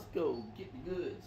let's go get the goods.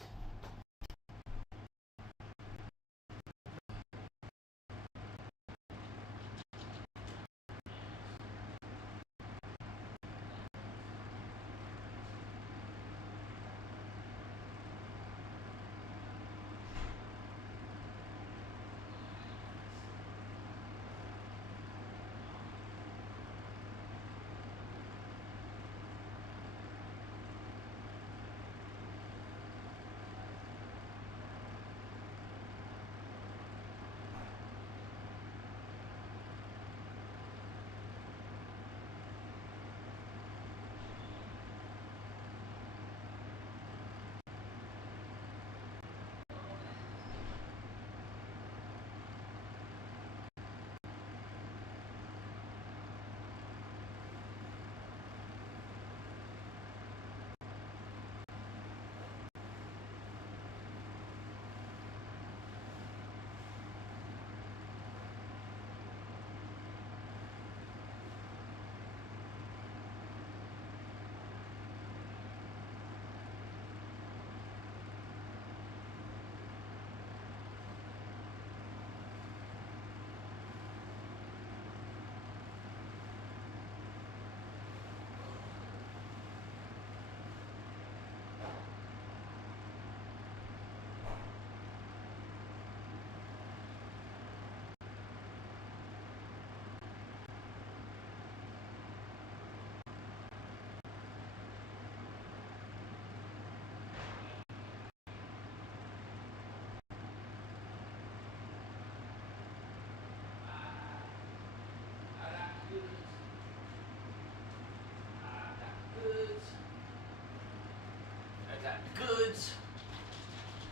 Goods.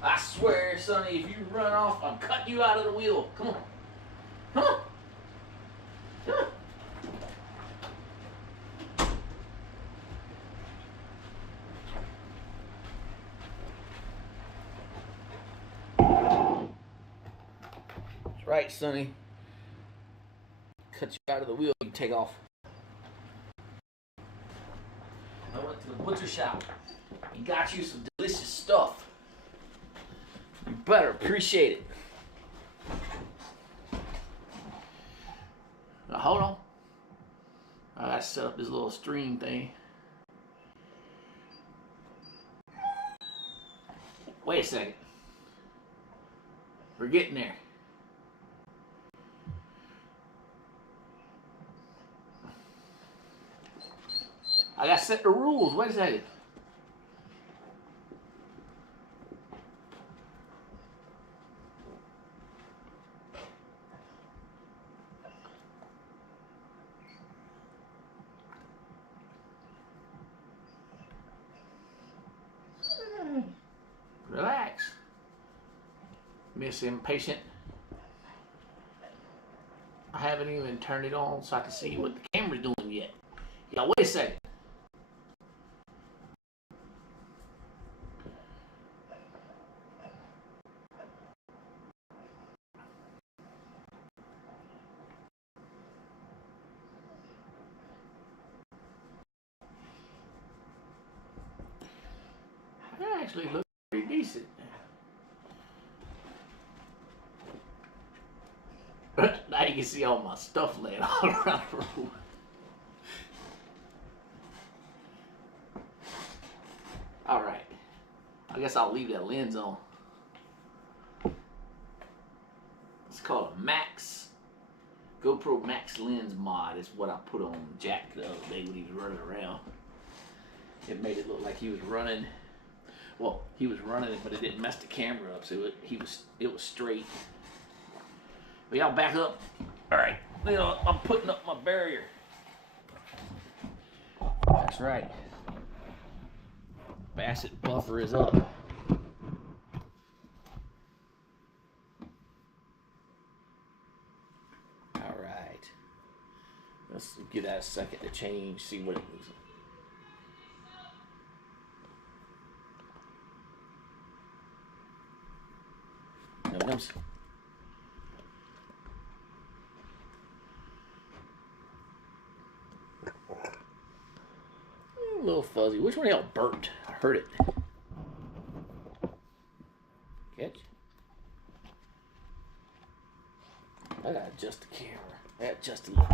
I swear, Sonny, if you run off, I'm cutting you out of the wheel. Come on. Come on. Come on. That's right, Sonny. Cut you out of the wheel, you take off. I went to the butcher shop. He got you some delicious stuff. You better appreciate it. Now hold on. I gotta set up this little stream thing. Wait a second. We're getting there. I gotta set the rules. Wait a second. Relax. Miss Impatient. I haven't even turned it on so I can see what the camera's doing yet. Y'all, wait a second. That actually looks pretty decent. Now you can see all my stuff laying all around the room. Alright. I guess I'll leave that lens on. It's called a Max. GoPro Max lens mod is what I put on Jack the other day when he was running around. It made it look like he was running. Well, he was running it, but it didn't mess the camera up, so it was straight. But y'all back up. All right, you know, I'm putting up my barrier. That's right. Bassett buffer is up. All right. Let's give that a second to change, see what it looks like. No, a little fuzzy. Which one of y'all burnt? I heard it. Catch. I gotta adjust the camera. Just a little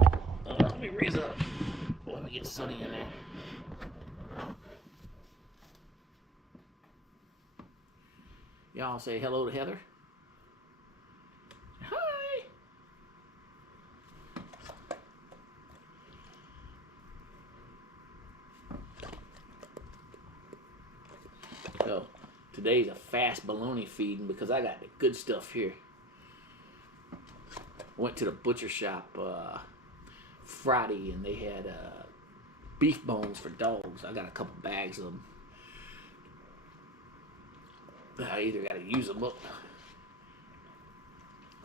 bit. Let me raise up. Let me get Sunny in there. Y'all say hello to Heather. Hi. So today's a fast bologna feeding because I got the good stuff here. Went to the butcher shop Friday and they had beef bones for dogs. I got a couple bags of them. I either got to use them up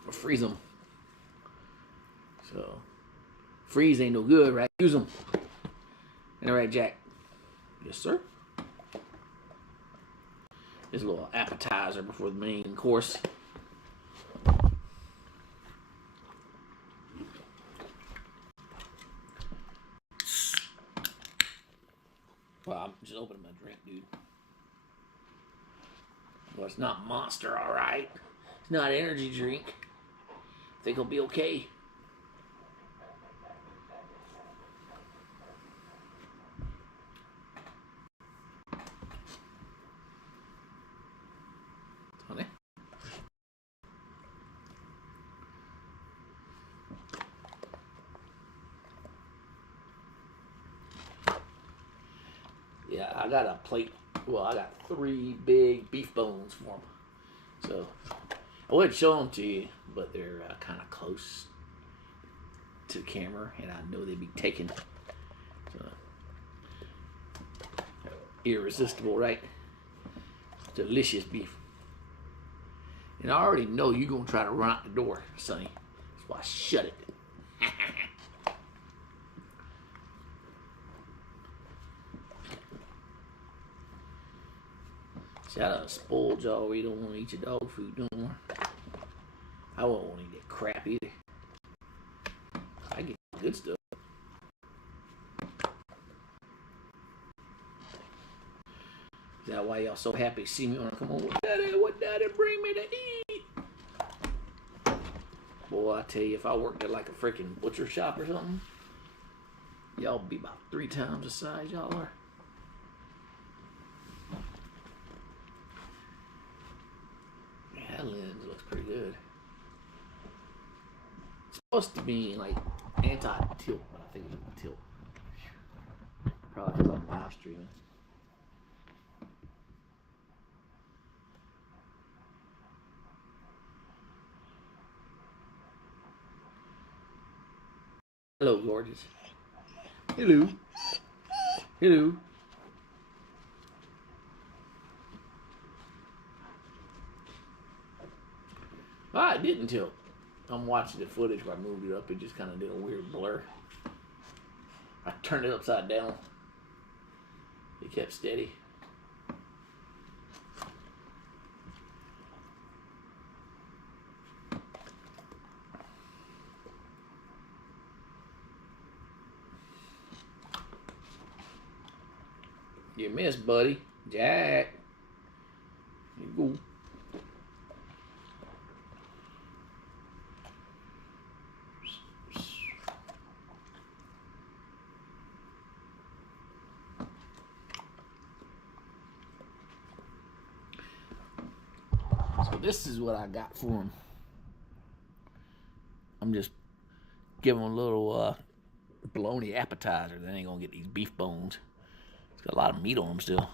or freeze them. So freeze ain't no good, right? Use them. Ain't that right, Jack? Yes, sir. This little appetizer before the main course. Well, I'm just opening my drink, dude. Well, it's not Monster, all right. It's not energy drink. I think it'll be okay. Honey. Yeah, I got a plate. Well, I got 3 big beef bones for them. So I would show them to you, but they're kind of close to the camera, and I know they'd be taken. So irresistible, right? Delicious beef. And I already know you're gonna try to run out the door, Sonny. That's why I shut it. Shout out to spoiled y'all where you don't want to eat your dog food no more. I won't want to eat that crap either. I get good stuff. Is that why y'all so happy to see me when I come home? What daddy bring me to eat? Boy, I tell you, if I worked at like a freaking butcher shop or something, y'all would be about 3 times the size y'all are. Yeah, that lens looks pretty good. It's supposed to be like anti-tilt, but I think it's tilt. Probably because I'm live streaming. Hello, gorgeous. Hello. Hello. Ah, it didn't tilt. I'm watching the footage where I moved it up. It just kind of did a weird blur. I turned it upside down. It kept steady. You missed, buddy. Jack. Here you go. So this is what I got for him. I'm just giving him a little bologna appetizer. They ain't gonna get these beef bones. It's got a lot of meat on them still.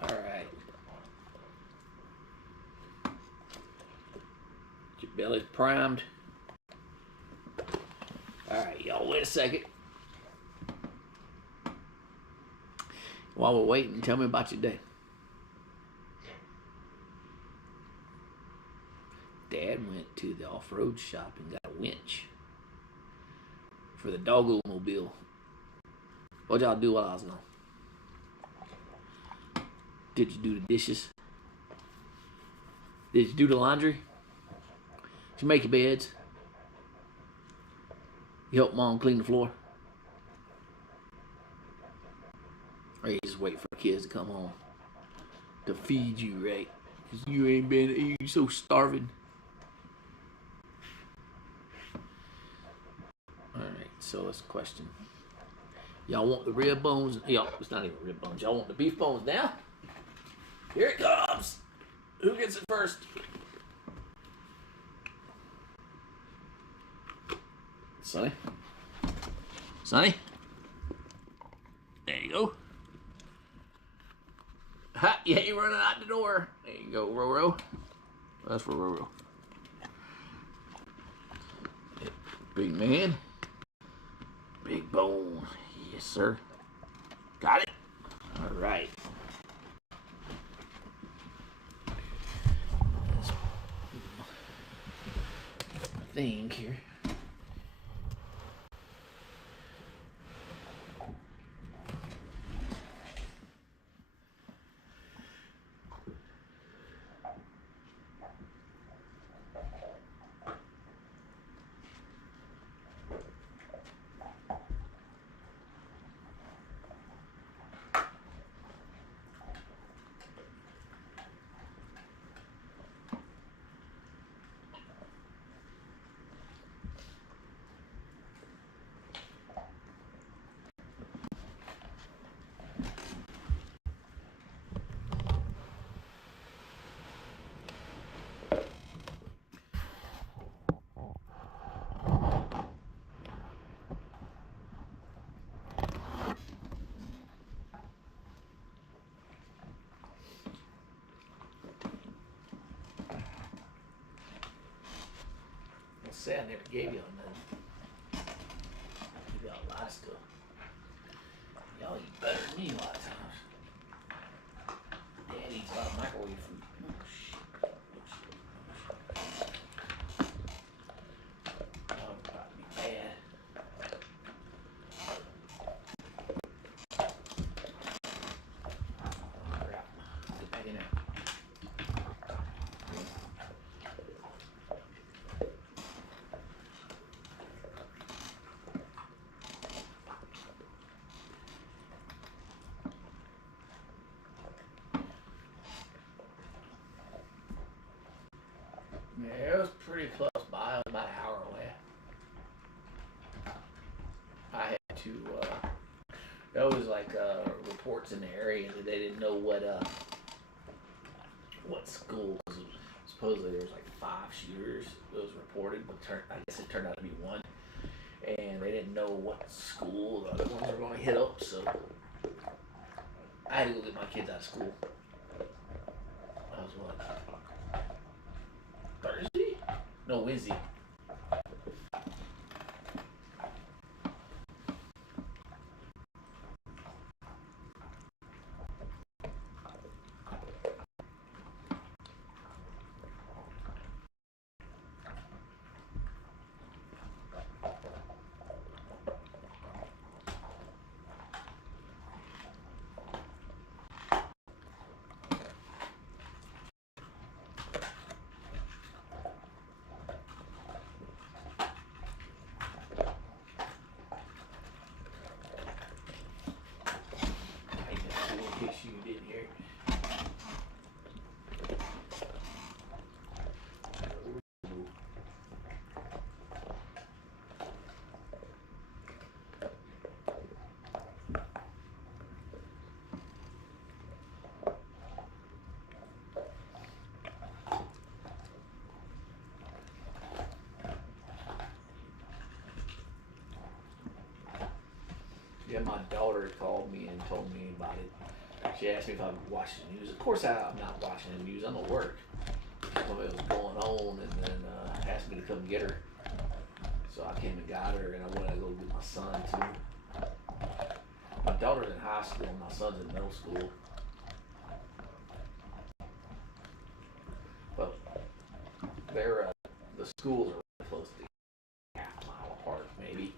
Alright. Your belly's primed. Alright, y'all, wait a second. While we're waiting, tell me about your day. Dad went to the off-road shop and got a winch for the doggo mobile. What y'all do while I was gone? Did you do the dishes? Did you do the laundry? Did you make your beds? You help Mom clean the floor? Or you just wait for the kids to come home to feed you, right? Because you ain't been eating, you so starving. Alright, so let's question. Y'all want the rib bones? Y'all, it's not even rib bones. Y'all want the beef bones now? Here it comes. Who gets it first? Sonny? Sonny? There you go. Ha! You ain't running out the door. There you go, RoRo. That's for RoRo. Big man. Big bone. Yes, sir. Got it? All right. Thing here. Say I never gave y'all nothing. Give y'all a lot of stuff. Y'all eat better than me a lot of times. Dad eats a lot of microwave food. Oh shit. That would probably be bad. Crap. Get back in there. Yeah, it was pretty close by. It was about an hour away. I had to, there was like reports in the area that they didn't know what school. Supposedly there was like 5 shooters that was reported, but I guess it turned out to be one. And they didn't know what school the other ones were going to hit up, so I had to go get my kids out of school. That was what? Thursday? No, Wednesday. In case you didn't hear. Yeah, my daughter called me and told me about it. She asked me if I would watch the news. Of course, I'm not watching the news. I'm at work. Something was going on, and then asked me to come get her. So I came and got her, and I wanted to go get my son too. My daughter's in high school, and my son's in middle school. But they're schools are really close to half a mile apart, maybe.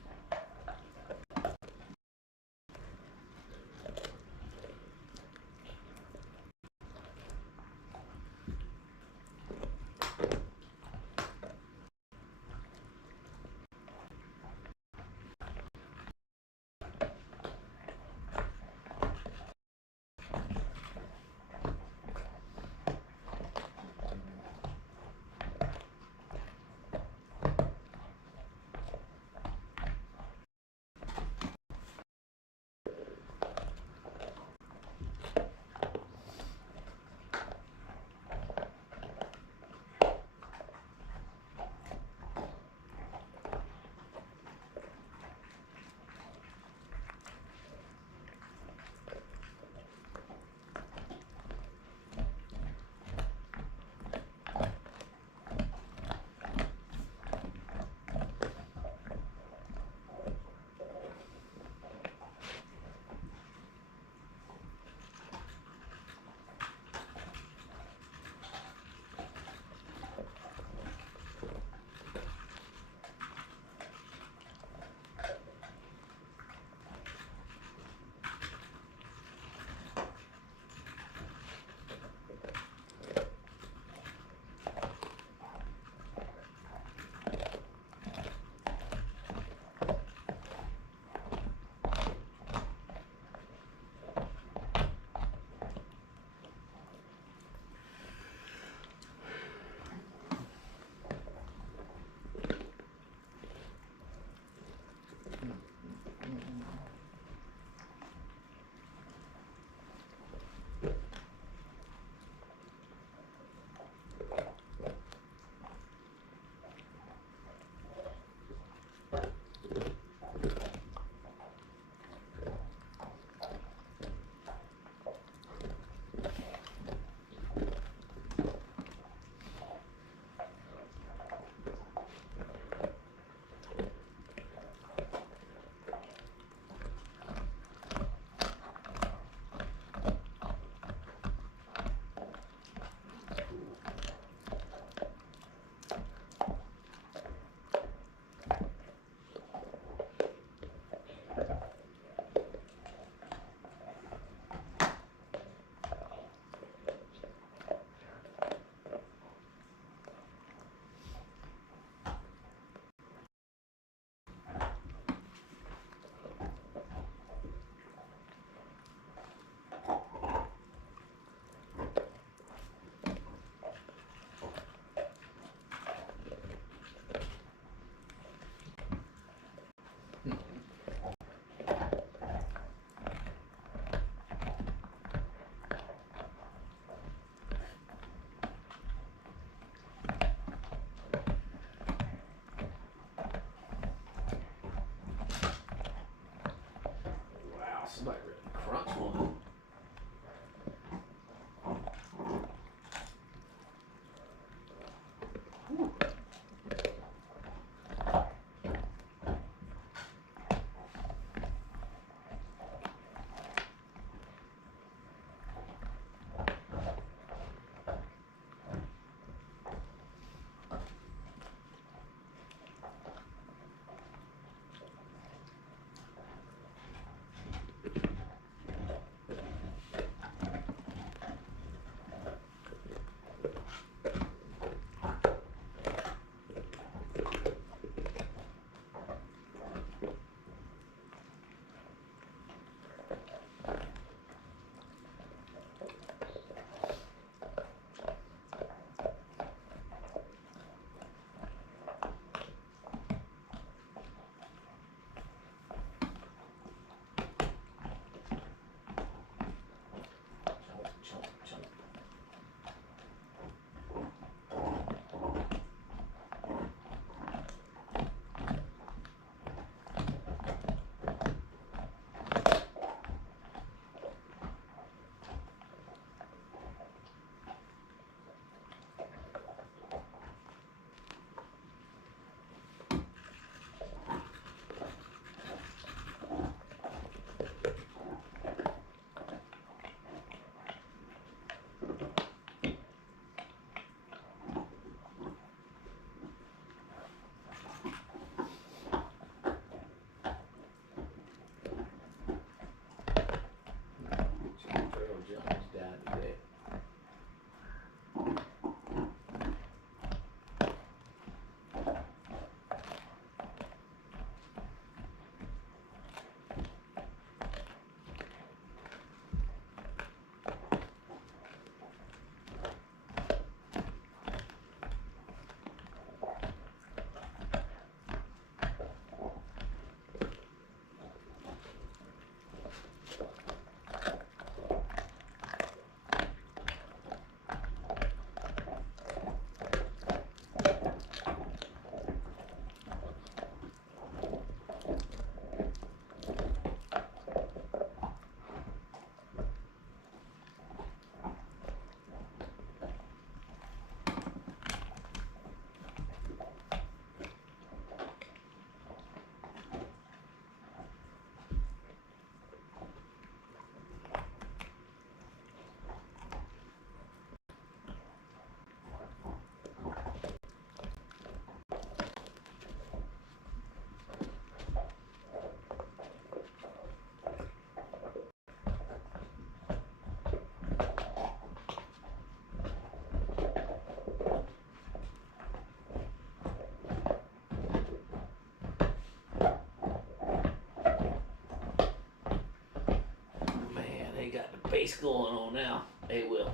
race going on now. They will.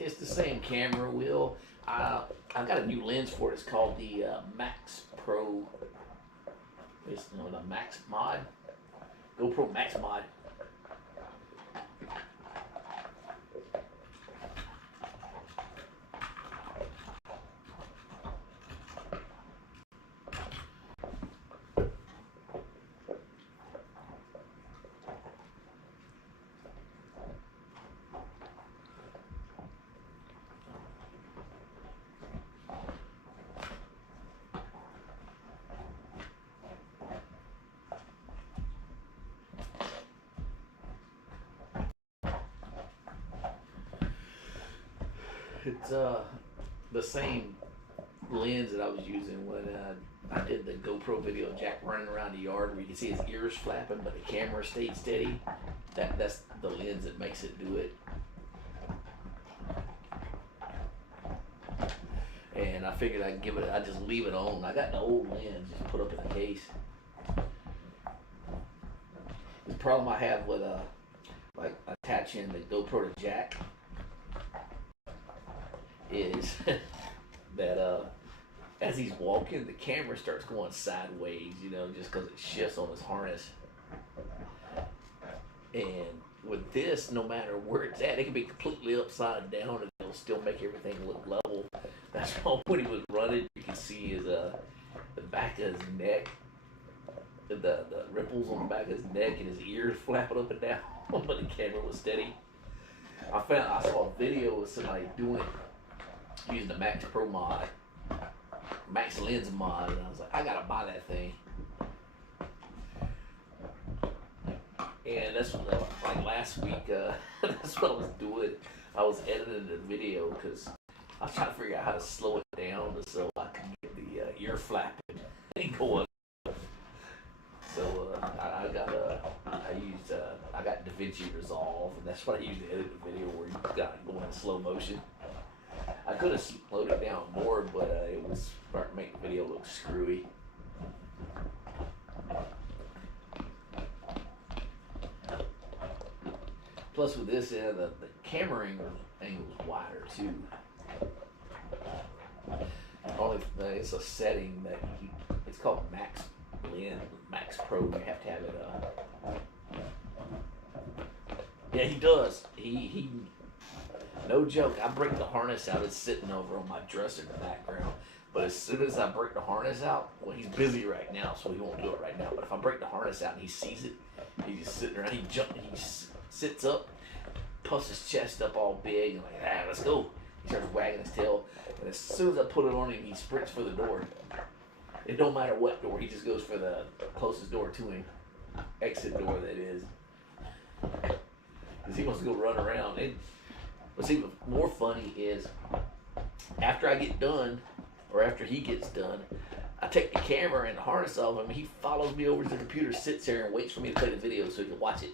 It's the same camera wheel. I got a new lens for it. It's called the Max Pro. It's the Max Mod. GoPro Max Mod. It's the same lens that I was using when I did the GoPro video of Jack running around the yard where you can see his ears flapping but the camera stayed steady. That's the lens that makes it do it. And I figured I'd just leave it on. I got the old lens just put up in the case. The problem I have with like attaching the GoPro to Jack is that as he's walking, the camera starts going sideways, just because it shifts on his harness. And with this, no matter where it's at, it can be completely upside down and it'll still make everything look level. That's why when he was running, you can see his the back of his neck, the ripples on the back of his neck, and his ears flapping up and down, but the camera was steady. I saw a video of somebody doing it using the Max Pro mod, Max Lens mod, and I was like, I gotta buy that thing. And that's what, like last week, that's what I was doing. I was editing the video because I was trying to figure out how to slow it down so I could get the ear flapping and going. So I got DaVinci Resolve, and that's what I used to edit the video where you got it going in slow motion. I could have slowed it down more, but it was starting to make the video look screwy. Plus with this, the camera angle's wider too. Only it's a setting that it's called Max Lens, Max Pro. You have to have it. Yeah, he does. He. No joke. I break the harness out. It's sitting over on my dresser in the background. But as soon as I break the harness out, well, he's busy right now, so he won't do it right now. But if I break the harness out and he sees it, he's just sitting around. He sits up, puffs his chest up all big, and like, let's go. He starts wagging his tail, and as soon as I put it on him, he sprints for the door. It don't matter what door. He just goes for the closest door to him, exit door that is, because he wants to go run around. And what's even more funny is after I get done, or after he gets done, I take the camera and the harness off him. He follows me over to the computer, sits there, and waits for me to play the video so he can watch it.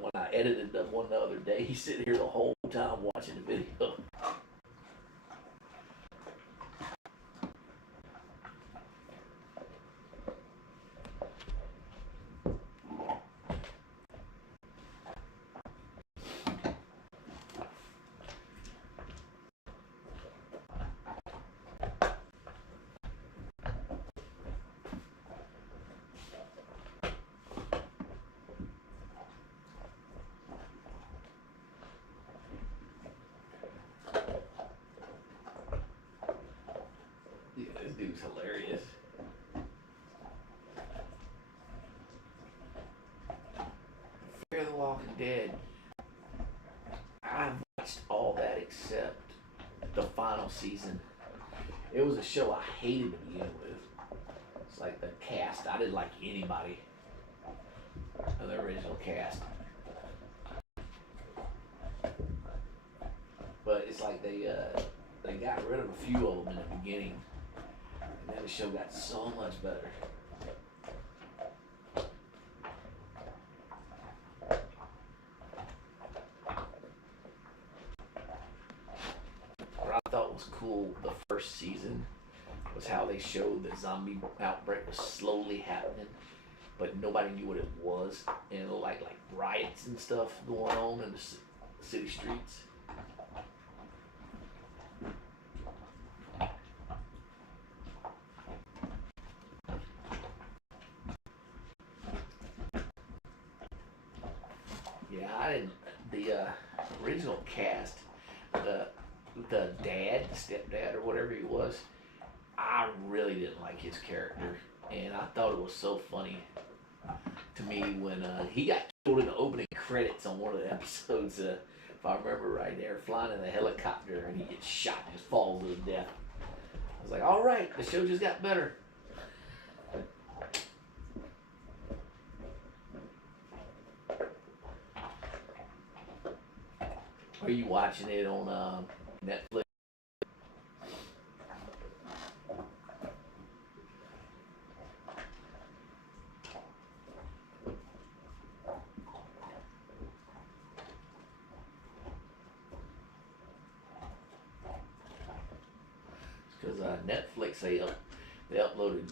When I edited the one the other day, he's sitting here the whole time watching the video. Yeah, this dude's hilarious. Fear the Walking Dead. I've watched all that except the final season. It was a show I hated to begin with. It's like the cast. I didn't like anybody of the original cast. it's like they got rid of a few of them in the beginning, and then the show got so much better. What I thought was cool the first season was how they showed the zombie outbreak was slowly happening, but nobody knew what it was, and like riots and stuff going on in the city streets. Yeah, I didn't. The original cast, the the dad, the stepdad, or whatever he was, I really didn't like his character, and I thought it was so funny to me when he got killed in the opening credits on one of the episodes. If I remember right, they're flying in a helicopter and he gets shot and just falls to death. I was like, all right, the show just got better. Are you watching it on Netflix? Because Netflix they uploaded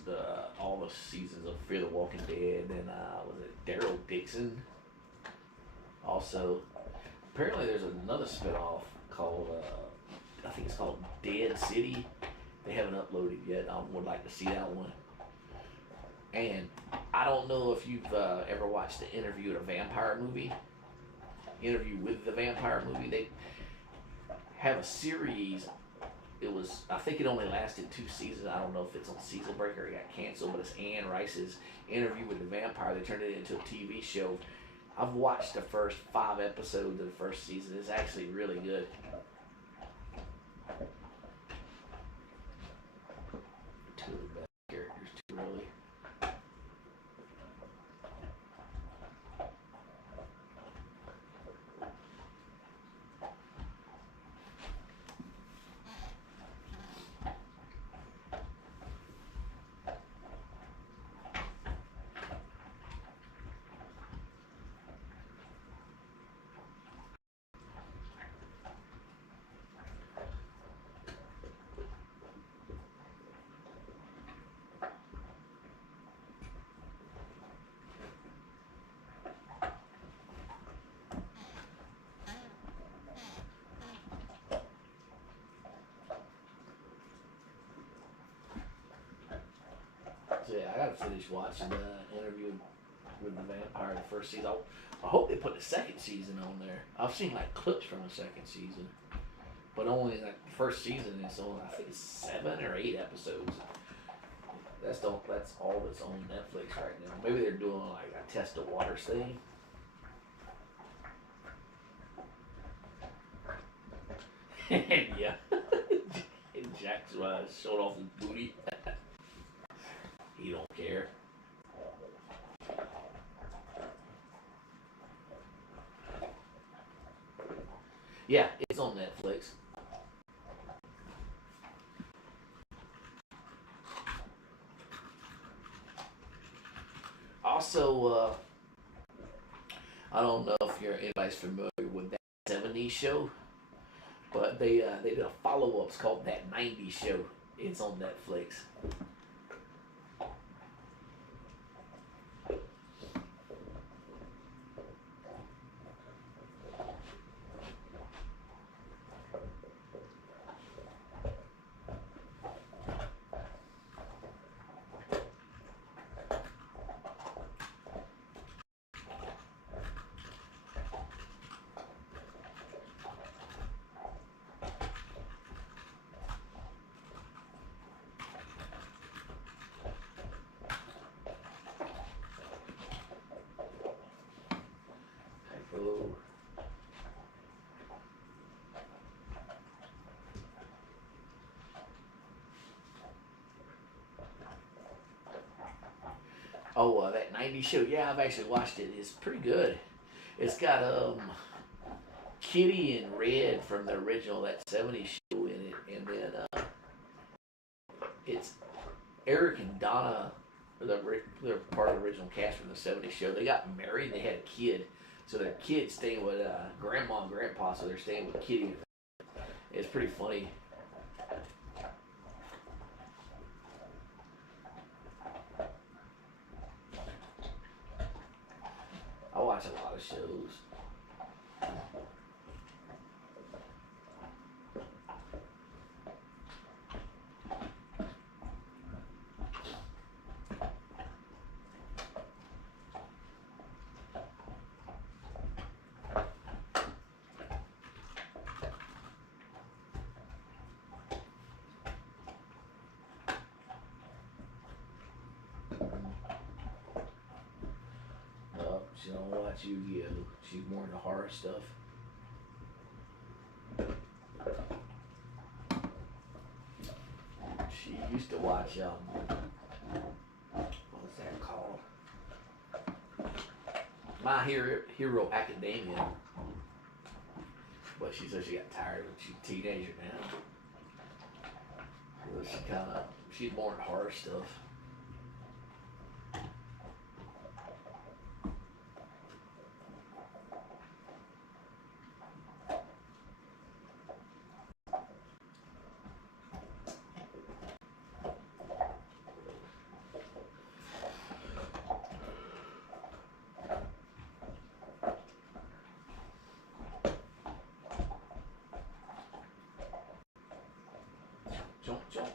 all the seasons of Fear the Walking Dead, and was it Daryl Dixon? Also, apparently there's another spinoff called I think it's called Dead City. They haven't uploaded yet. I would like to see that one. And I don't know if you've ever watched the Interview with a Vampire movie. Interview with the Vampire movie. They have a series. It was, I think it only lasted 2 seasons. I don't know if it's on season break or it got canceled, but it's Anne Rice's Interview with the Vampire. They turned it into a TV show. I've watched the first 5 episodes of the first season. It's actually really good. Two of the best characters, too, really. So yeah, I gotta finish watching the Interview with the Vampire, the first season. I hope they put the second season on there. I've seen like clips from the second season, but only like the first season is on. I think it's 7 or 8 episodes. That's all that's on Netflix right now. Maybe they're doing like a test the waters thing. Yeah. And Jack's showed off his booty. He don't care. Yeah, it's on Netflix. Also, I don't know if anybody's familiar with that '70s show, but they did a follow up. It's called That '90s Show. It's on Netflix. Oh. Oh, that '90s show. Yeah, I've actually watched it. It's pretty good. It's got Kitty and Red from the original that '70s show in it, and then it's Eric and Donna. They're part of the original cast from the '70s show. They got married. And they had a kid, so their kid's staying with Grandma and Grandpa. So they're staying with Kitty. It's pretty funny. I watch a lot of shows. No, she don't watch Yu-Gi-Oh. She's more into horror stuff. She used to watch what's that called? My Hero Academia. But she said she got tired when she's a teenager now. So she's more into horror stuff. Jump, jump.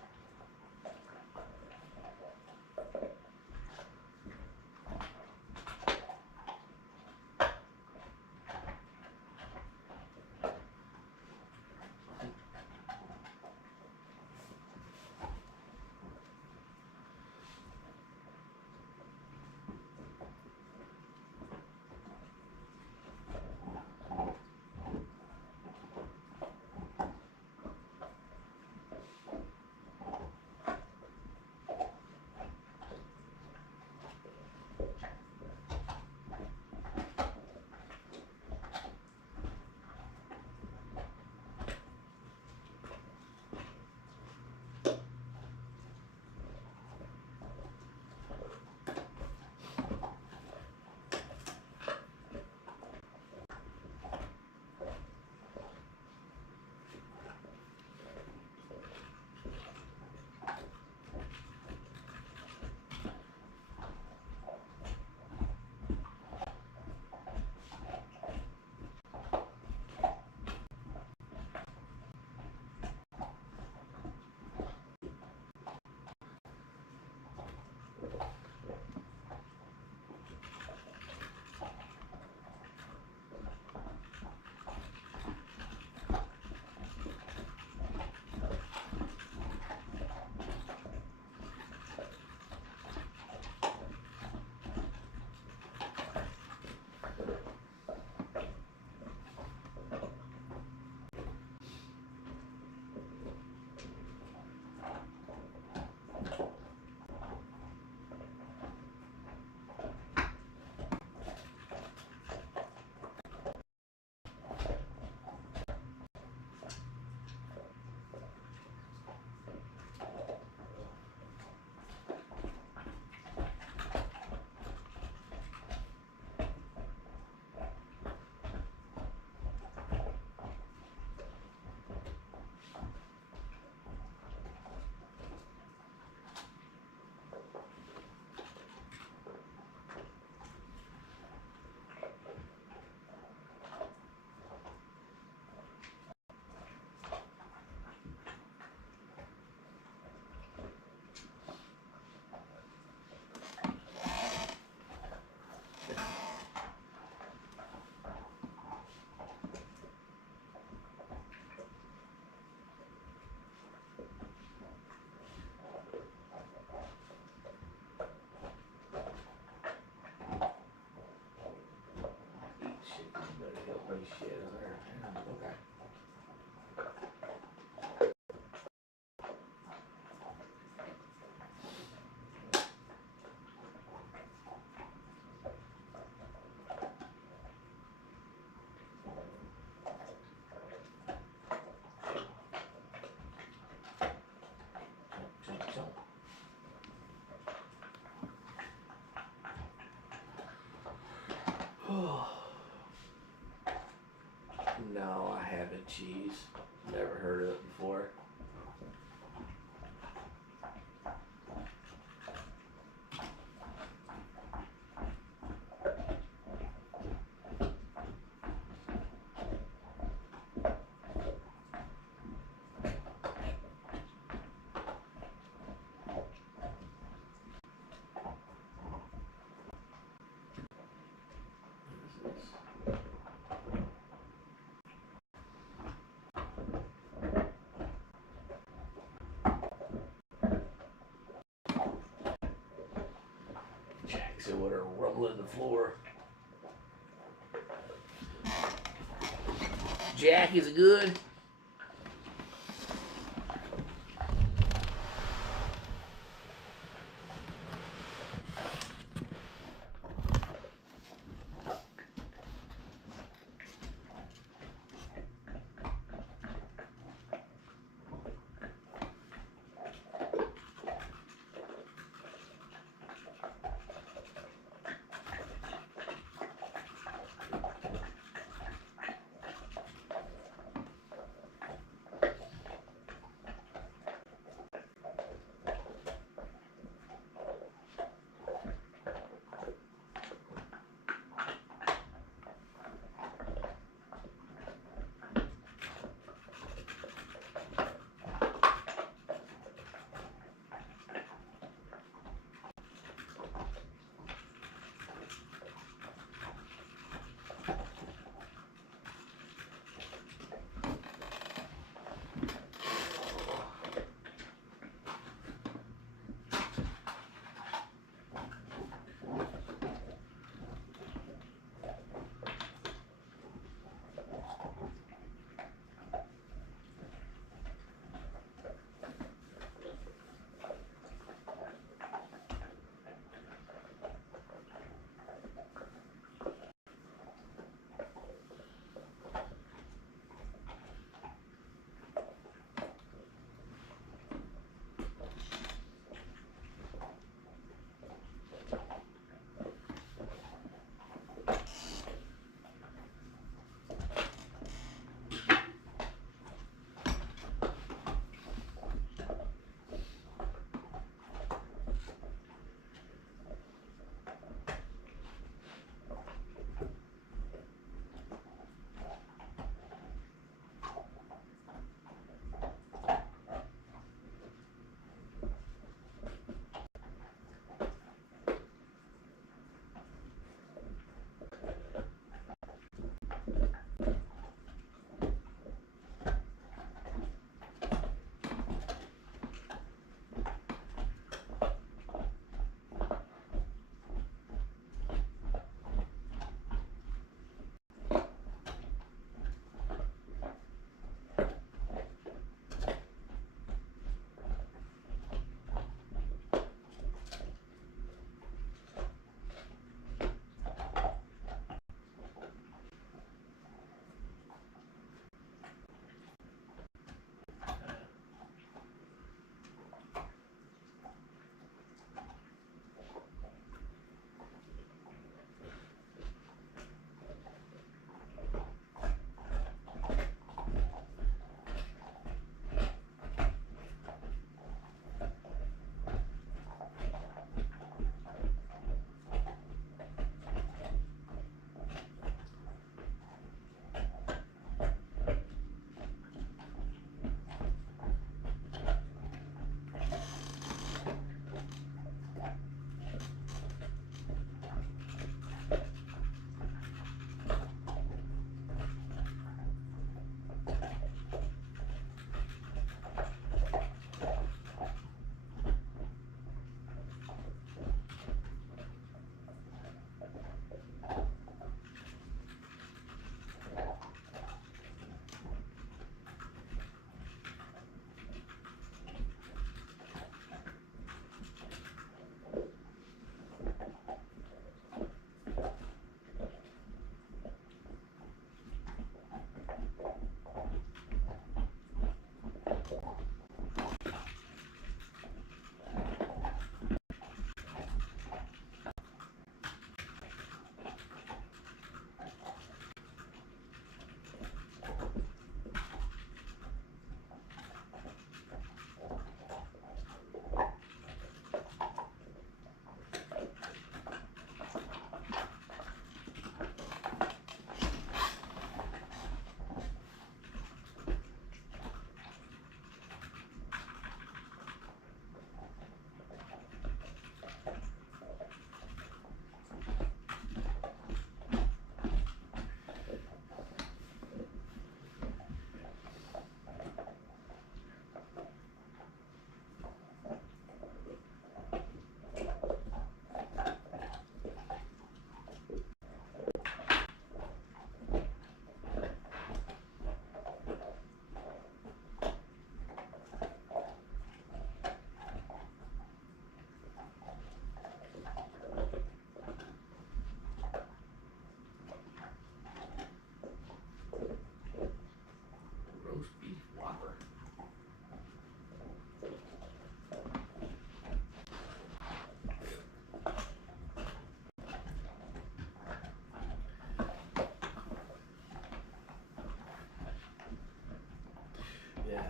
Shit, okay. No, I haven't. Cheese. Never heard of it before. Jack said what are rumbling the floor. Jack, is it good?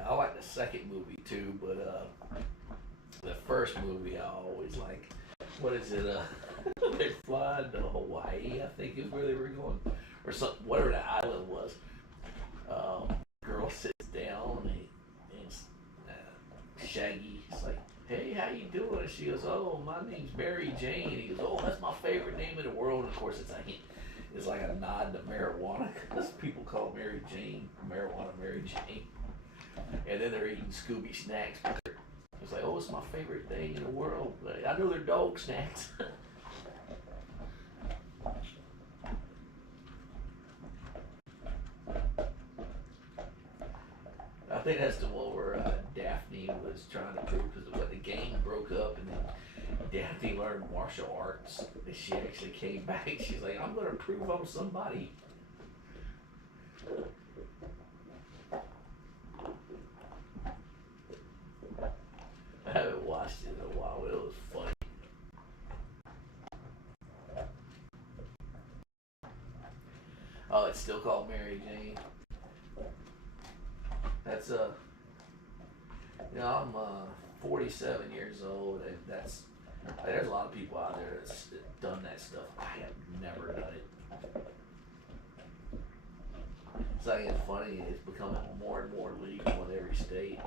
I like the second movie too, but the first movie I always like. What is it? They fly to Hawaii, I think is where they were going, or something. Whatever the island was. Girl sits down and Shaggy's like, "Hey, how you doing?" She goes, "Oh, my name's Mary Jane." He goes, "Oh, that's my favorite name in the world." And of course, it's a hint. It's like a nod to marijuana because people call Mary Jane marijuana Mary Jane. And then they're eating Scooby snacks. It's like, "Oh, it's my favorite thing in the world. I know they're dog snacks." I think that's the one where Daphne was trying to prove because the gang broke up and then Daphne learned martial arts. And she actually came back. She's like, "I'm going to prove I'm somebody." I haven't watched it in a while, but it was funny. Oh, it's still called Mary Jane. That's I'm 47 years old, and there's a lot of people out there that's done that stuff. I have never done it. It's like it's funny. It's becoming more and more legal in every state.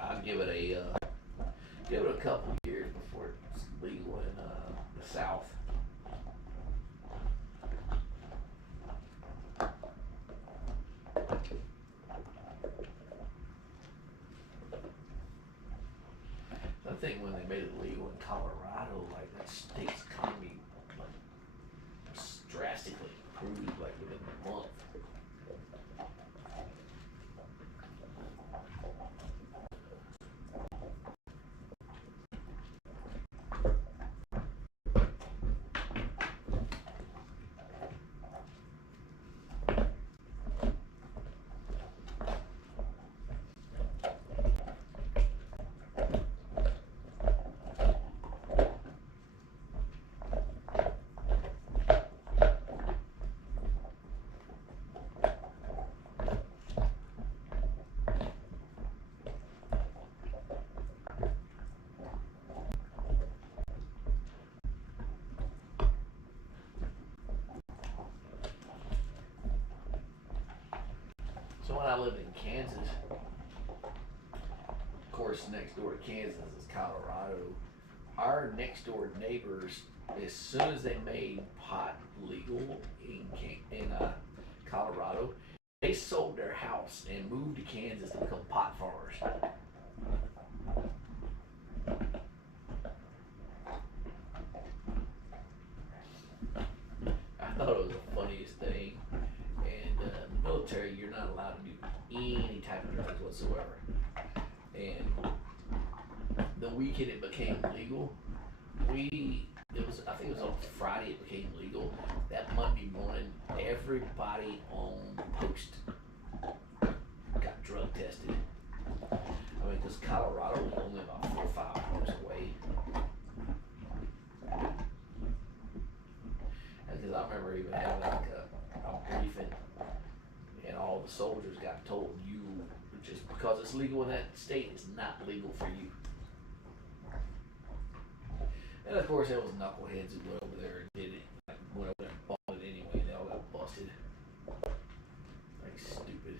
I'll give it a couple years before it's legal in the South. I think when they made it legal in Colorado, like that state's economy like drastically improved like within a month. So when I lived in Kansas, of course, next door to Kansas is Colorado. Our next door neighbors, as soon as they made pot legal in Colorado, they sold their house and moved to Kansas to become pot farmers. I thought it was the funniest thing. And in the military, you're not allowed to do any type of drugs whatsoever. And the weekend it became legal, I think it was on Friday it became legal. That Monday morning, everybody on post got drug tested. I mean, because Colorado was only about 4 or 5 hours away. Because I remember even having like a briefing, and all the soldiers got told, "You just because it's legal in that state, it's not legal for you." And of course, there was knuckleheads who went over there and did it. Like, went over there and bought it anyway, and they all got busted. Like, stupid.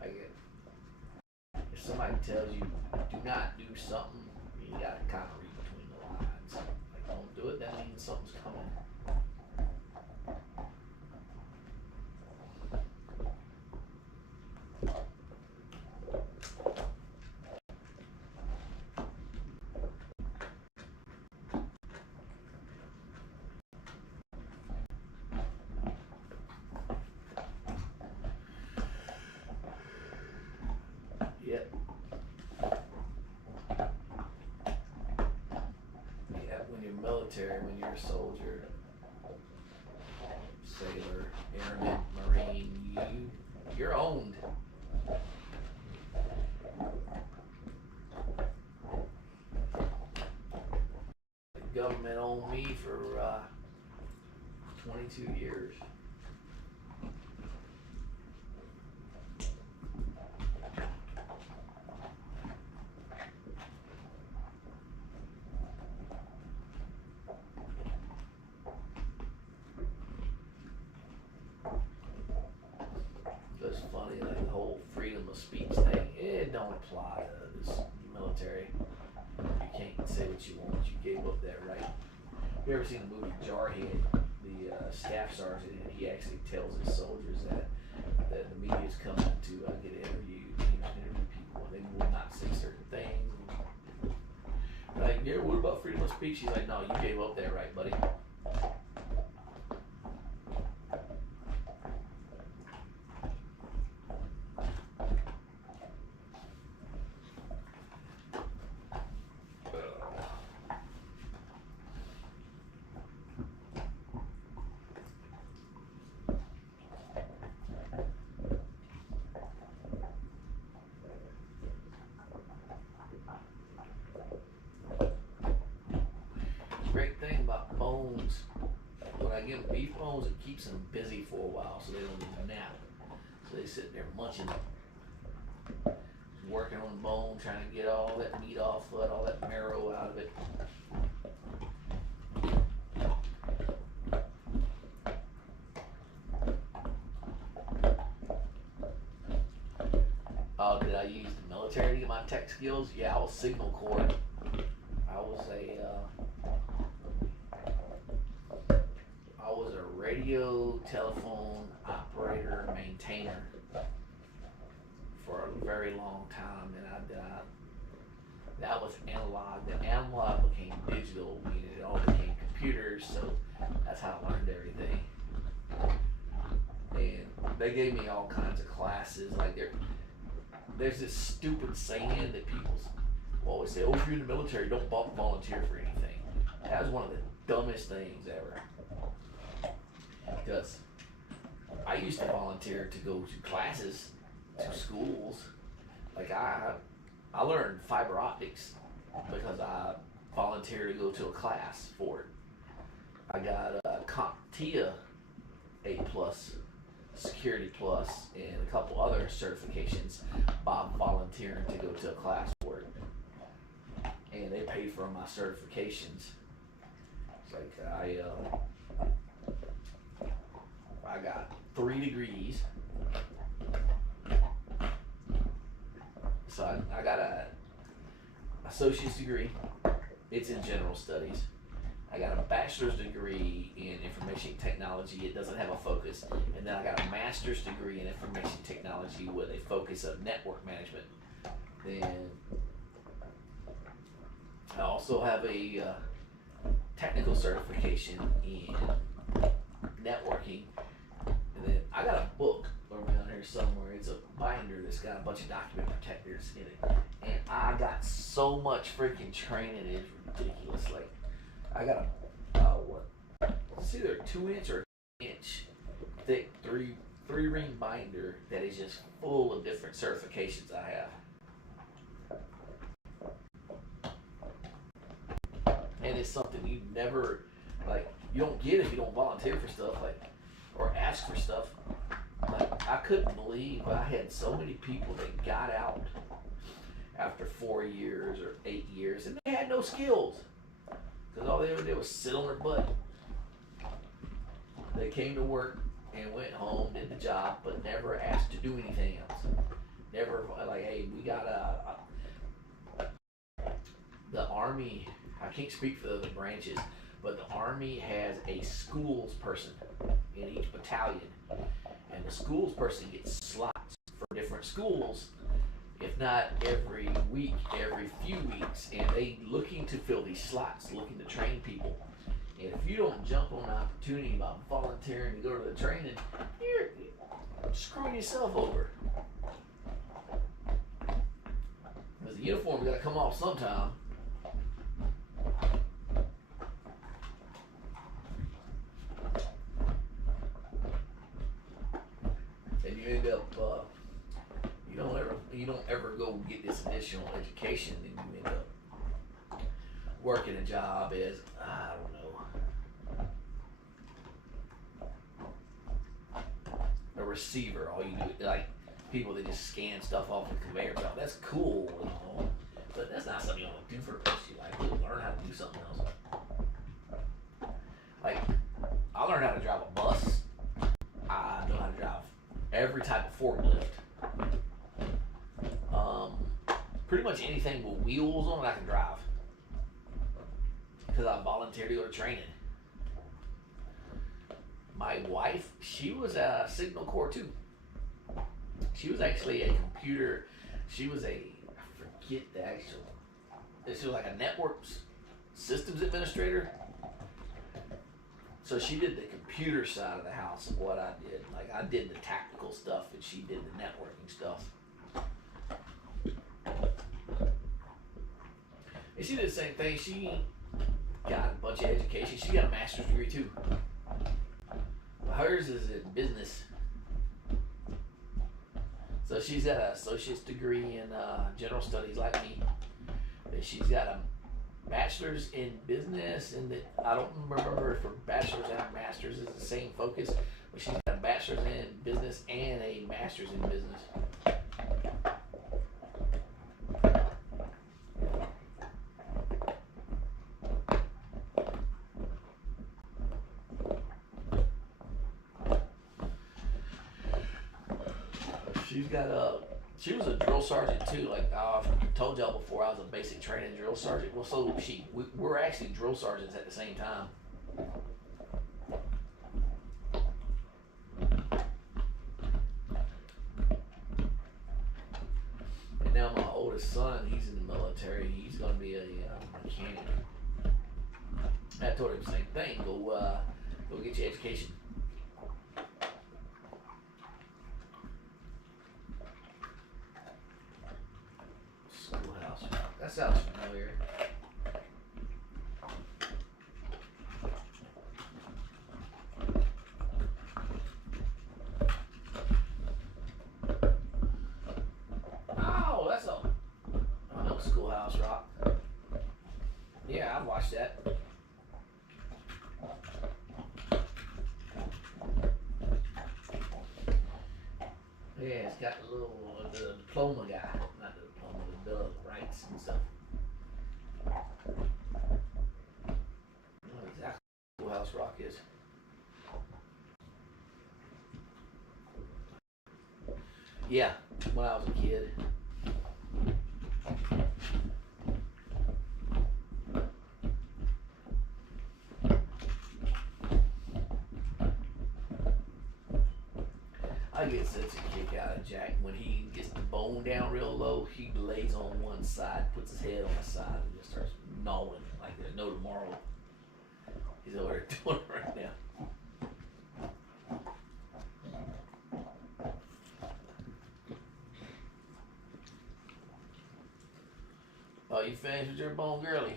Like, if somebody tells you, "Do not do something," you gotta kind of read between the lines. Like, don't do it, that means something's coming. Yep. Yeah, when you're military, when you're a soldier, sailor, airman, marine, you're owned. The government owned me for 22 years. It's funny, like the whole freedom of speech thing, it don't apply to this military. You can't say what you want. You gave up that right. You ever seen the movie Jarhead? The staff sergeant, he actually tells his soldiers that the media's coming to get interviewed, interview people, and they will not say certain things. Like, yeah, what about freedom of speech? He's like, no, you gave up that right, buddy. Great thing about bones, when I give them beef bones, it keeps them busy for a while so they don't need a nap. So they sit there munching, working on the bone, trying to get all that meat off it, all that marrow out of it. Oh, did I use the military to get my tech skills? Yeah, I was Signal Corps. I was a radio telephone operator maintainer for a very long time, and that was analog. Then analog became digital, meaning it all became computers. So that's how I learned everything. And they gave me all kinds of classes. Like there's this stupid saying that people always say, "Oh, if you're in the military, don't volunteer for anything." That was one of the dumbest things ever. Because I used to volunteer to go to classes, to schools. Like I learned fiber optics because I volunteered to go to a class for it. I got a CompTIA A+, Security Plus, and a couple other certifications by volunteering to go to a class for it. And they paid for my certifications. It's like I got 3 degrees. So I got a associate's degree. It's in general studies. I got a bachelor's degree in information technology. It doesn't have a focus. And then I got a master's degree in information technology with a focus of network management. Then I also have a technical certification in networking. And then I got a book around here somewhere. It's a binder that's got a bunch of document protectors in it. And I got so much freaking training, it's ridiculous. Like, I got it's either a 2-inch or 1-inch thick three ring binder that is just full of different certifications I have. And it's something you never, like, you don't get if you don't volunteer for stuff, like, or ask for stuff. Like, I couldn't believe I had so many people that got out after 4 years or 8 years and they had no skills. Because all they ever did was sit on their butt. They came to work and went home, did the job, but never asked to do anything else. Never, like, hey, we got the Army, I can't speak for the other branches, but the Army has a schools person in each battalion. And the schools person gets slots for different schools, if not every week, every few weeks. And they looking to fill these slots, looking to train people. And if you don't jump on the opportunity by volunteering to go to the training, you're screwing yourself over. Because the uniform's got to come off sometime. And you end up, you don't ever go get this additional education, and you end up working a job as, I don't know, receiver. All you do, like people that just scan stuff off the conveyor belt. That's cool, you know, but that's not something you want to do for the rest of your life. You learn how to do something else. Like, I learned how to drive a bus. I know how to drive every type of forklift. Pretty much anything with wheels on it, I can drive. Because I volunteered to go to training. My wife, she was a Signal Corps too. She was actually a computer. She was I forget the actual. She was like a network systems administrator. So she did the computer side of the house of what I did. Like I did the tactical stuff, and she did the networking stuff. And she did the same thing. She got a bunch of education. She got a master's degree too. But hers is in business. So she's got an associate's degree in general studies like me. And she's got a bachelor's in business, and I don't remember if her bachelor's and her master's is the same focus, but she's got a bachelor's in business and a master's in business. She was a drill sergeant too. Like I've told y'all before, I was a basic training drill sergeant. Well, so we're actually drill sergeants at the same time. And now my oldest son, he's in the military. He's going to be a mechanic. I told him the same thing. Go get your education. That sounds familiar. Oh, I know Schoolhouse Rock. Yeah, I've watched that. Yeah, it's got the diploma guy, not the diploma, the bill of rights and stuff. I know exactly what Schoolhouse Rock is. Yeah, when I was a kid. I get such a kick out of Jack when he gets the bone down real low. He lays on one side, puts his head on the side, and just starts gnawing like there's no tomorrow. He's over there doing it right now. Oh, you finished with your bone girly?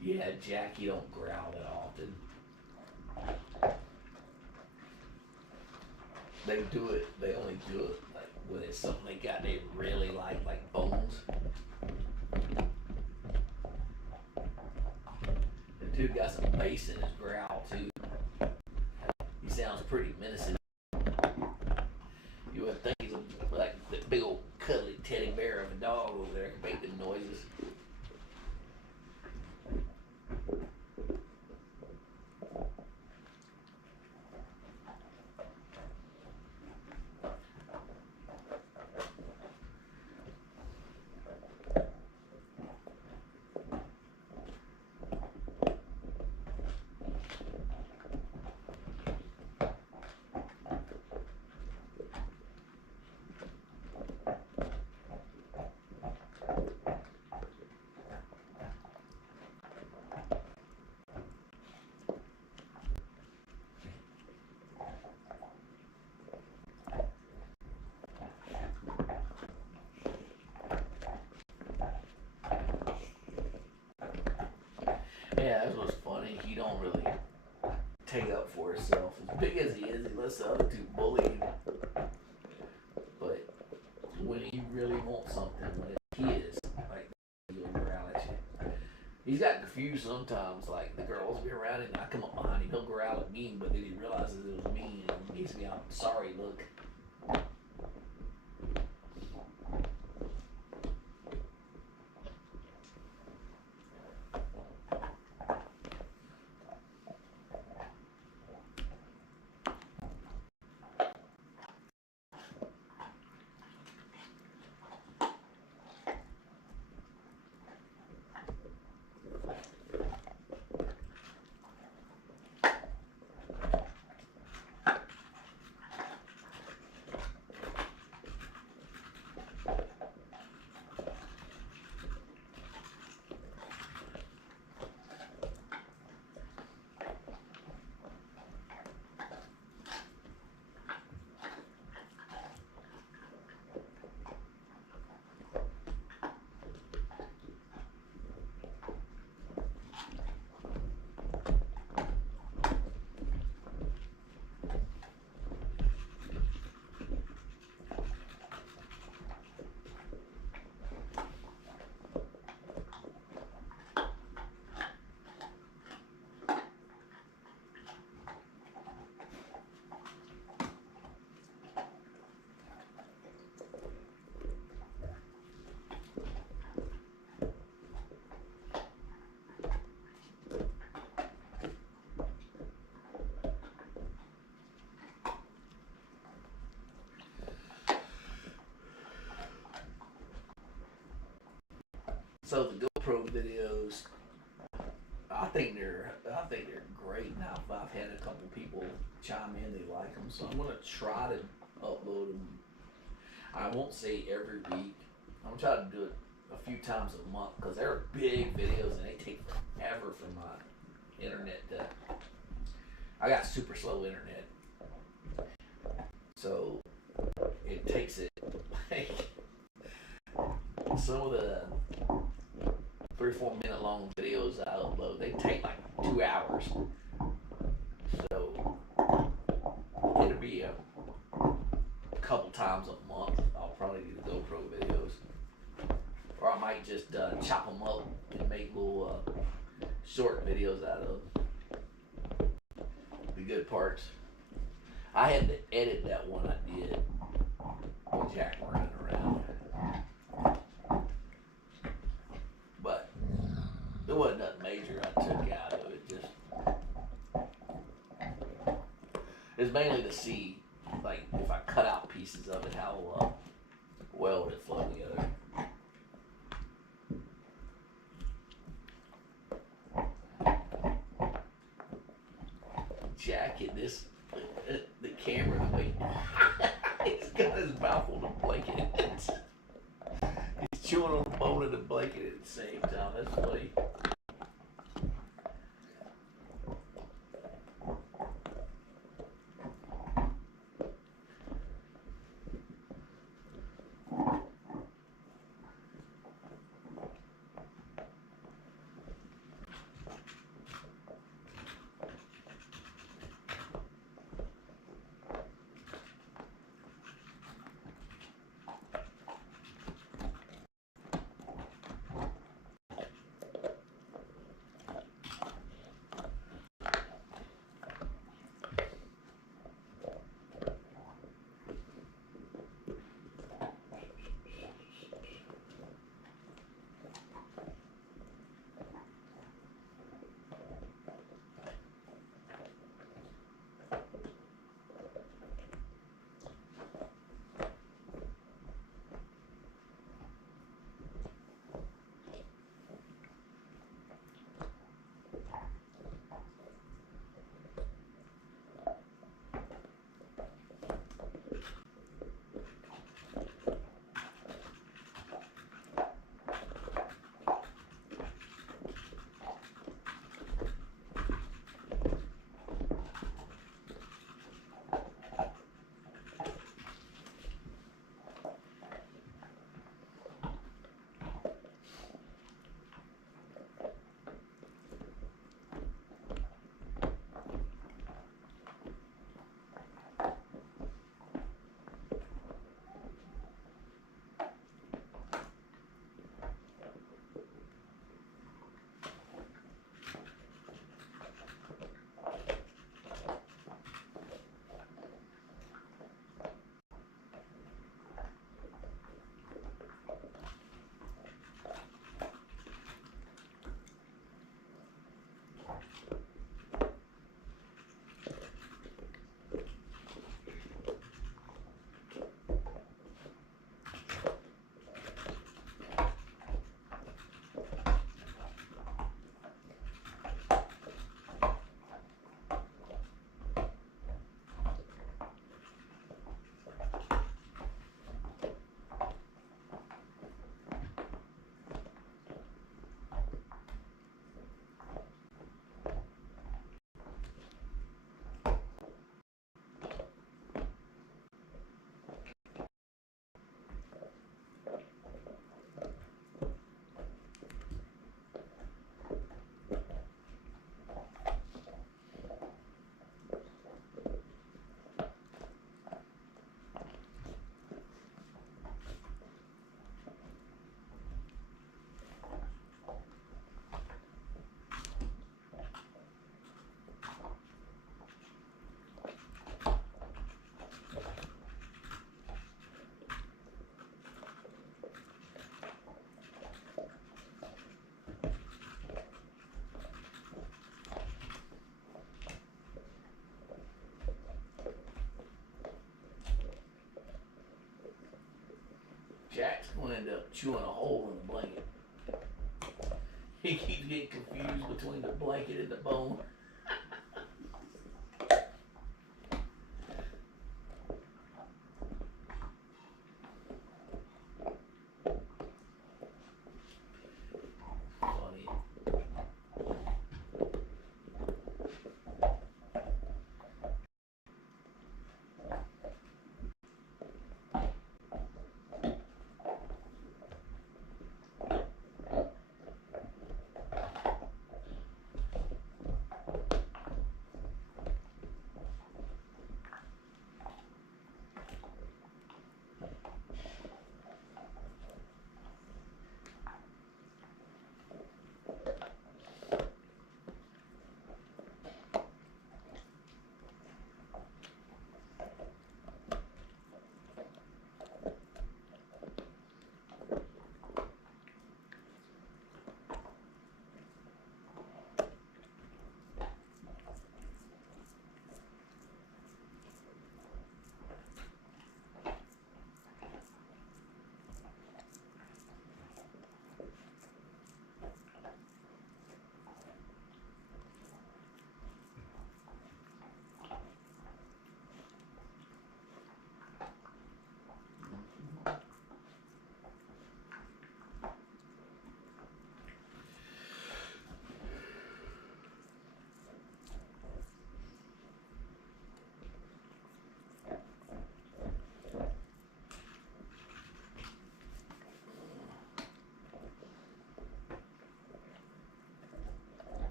Yeah, Jack, you don't growl that often. They do it. They only do it like when it's something they really like bones. The dude got some bass in his growl too. He sounds pretty menacing. You would think he's a take up for himself. As big as he is, he lets the other two bully him. But when he really wants something, when it's his, like, he'll growl at you. He's got confused sometimes, like the girls will be around him and I come up behind him, he'll growl at me, but then he realizes it was me and gives me a sorry look. So the GoPro videos, I think they're great. Now I've had a couple people chime in, they like them, so I'm gonna try to upload them. I won't say every week. I'm gonna try to do it a few times a month because they're big videos and they take forever for my internet to. I got super slow internet, so it takes it like some of the 3 or 4 minute long videos I upload, they take like 2 hours. So it'll be a couple times a month I'll probably do the GoPro videos. Or I might just chop them up and make little short videos out of the good parts. I had to edit that one I did with Jack running around. But there wasn't nothing major I took out of it. Just it's mainly to see, like, if I cut out pieces of it, how well it flow together. Jack in this, the camera, the way he's got his mouth on the blanket. He's chewing on the bone of the blanket at the same time. That's funny. gonna end up chewing a hole in the blanket. He keeps getting confused between the blanket and the bone. Funny.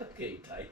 Okay, tight.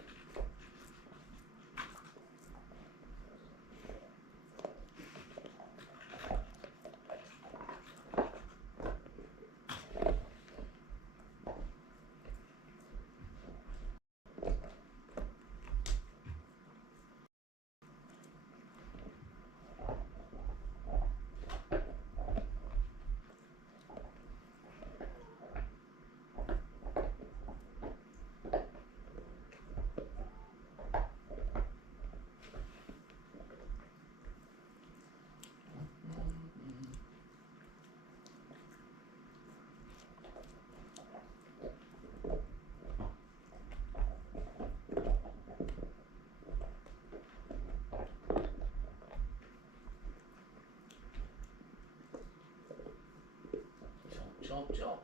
Chomp, chomp.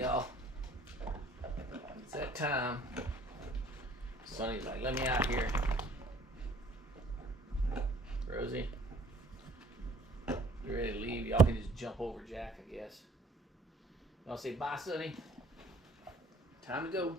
y'all. It's that time. Sonny's like, let me out here. Rosie, you ready to leave? Y'all can just jump over Jack, I guess. Y'all say bye, Sonny. Time to go.